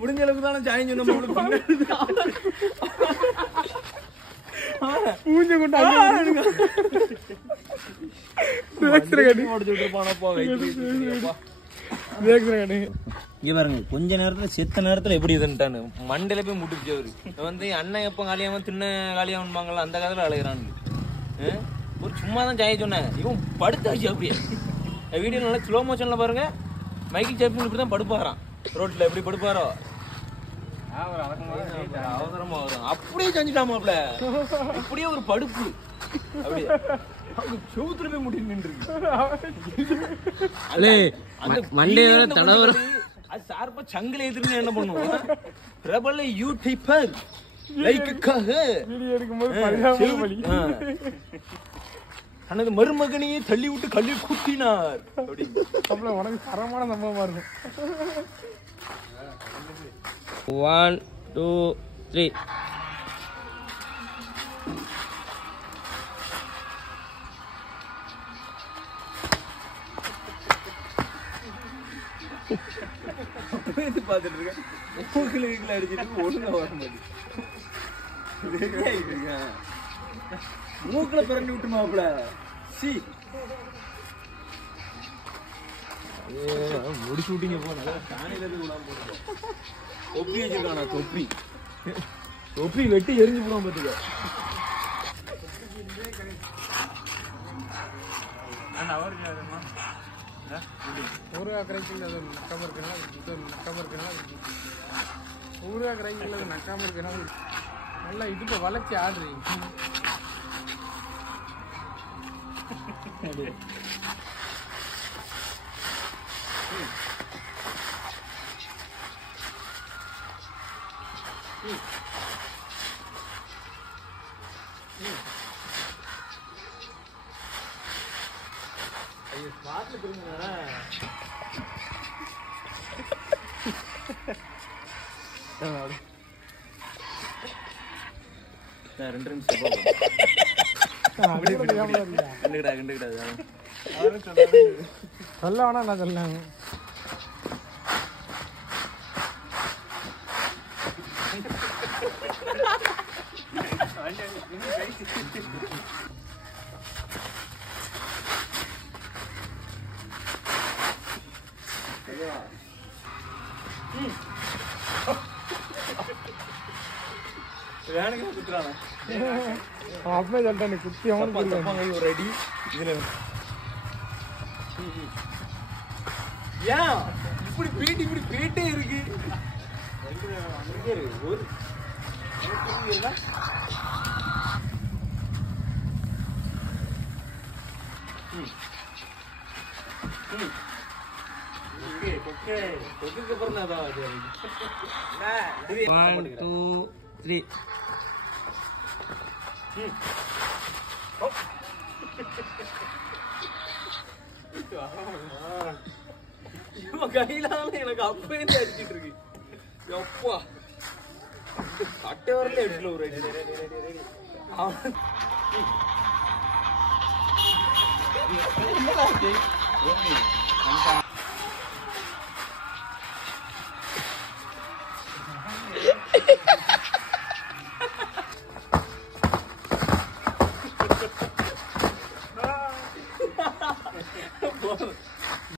முடிஞ்ச அளவுக்கு தானே ஜாயின் சொன்ன மூஞ்ச கொண்டா இங்க பாருங்க கொஞ்ச நேரத்துல செத்த நேரத்துல எப்படி இதுன்ட்டானு மண்டையில போய் முட்டுச்சு அவரு வந்து அண்ணன் எப்ப காலியாம தின்ன காலியாமன்பாங்கல்ல அந்த காலத்துல அழகிறான்னு ஒரு சும்மா தான் ஜாய சொன்னேன் இவன் படுத்தாச்சு அப்படியே வீடியோ நல்லா ஸ்லோ மோஷன்ல பாருங்க மைக்கேல் ஜாக்சன் இப்படிதான் படுப்பாராம் ரோட்ல எப்படி படுப்பாரோ அவசரமா வரும் அப்படியே செஞ்சுட்டாமாப்ல அப்படியே ஒரு படுப்பு அப்படியே செவுத்துல போய் முடி நின்று அது சார்பா சங்கில எதிர்த்து என்ன பண்ணுவோம் பிரபல யூடியூபர் லைக்குக்காக வீடியோ எடுக்கும்போது தனது மருமகனையே தள்ளி விட்டு கல்வி குத்தினார் அப்படி உனக்கு தரமான சம்பவமா இருக்கும் 1 2 3 பாத்துட்டு இருக்கேன் அடிச்சிட்டு ஒழுங்கா வர மாட்டேங்குது மூக்குல பிறண்டு விட்டுமாப்ல சி முடிச்சு விட்டீங்க போனா தொப்பி வச்சிருக்கானா தொப்பி தொப்பி வெட்டி எரிஞ்சு போடாம பாத்துக்க ஒரு கரைக்கு நக்காம இருக்கா ஊரா கரைக்கு நக்காம இருக்கா நல்லா இடுப்ப வளைச்சி ஆடுறீங்க ஸ்மார்ட்ல திரும்புங்க ரெண்டு நிமிஷம் சொல்ல வேணா நான் சொல்லாங்க அப்பவே சொல்லிட்டேன் குத்தி அவனுக்கு ஒரு அடி இதுல ஏன் இப்படி பேட்டே இருக்கு ஒரு அப்புறம் 1 2 3 கையிலால எனக்கு அப்பவே அடிச்சிட்டு இருக்கு அப்பா கட்டை வரல எடுத்துல ஒரு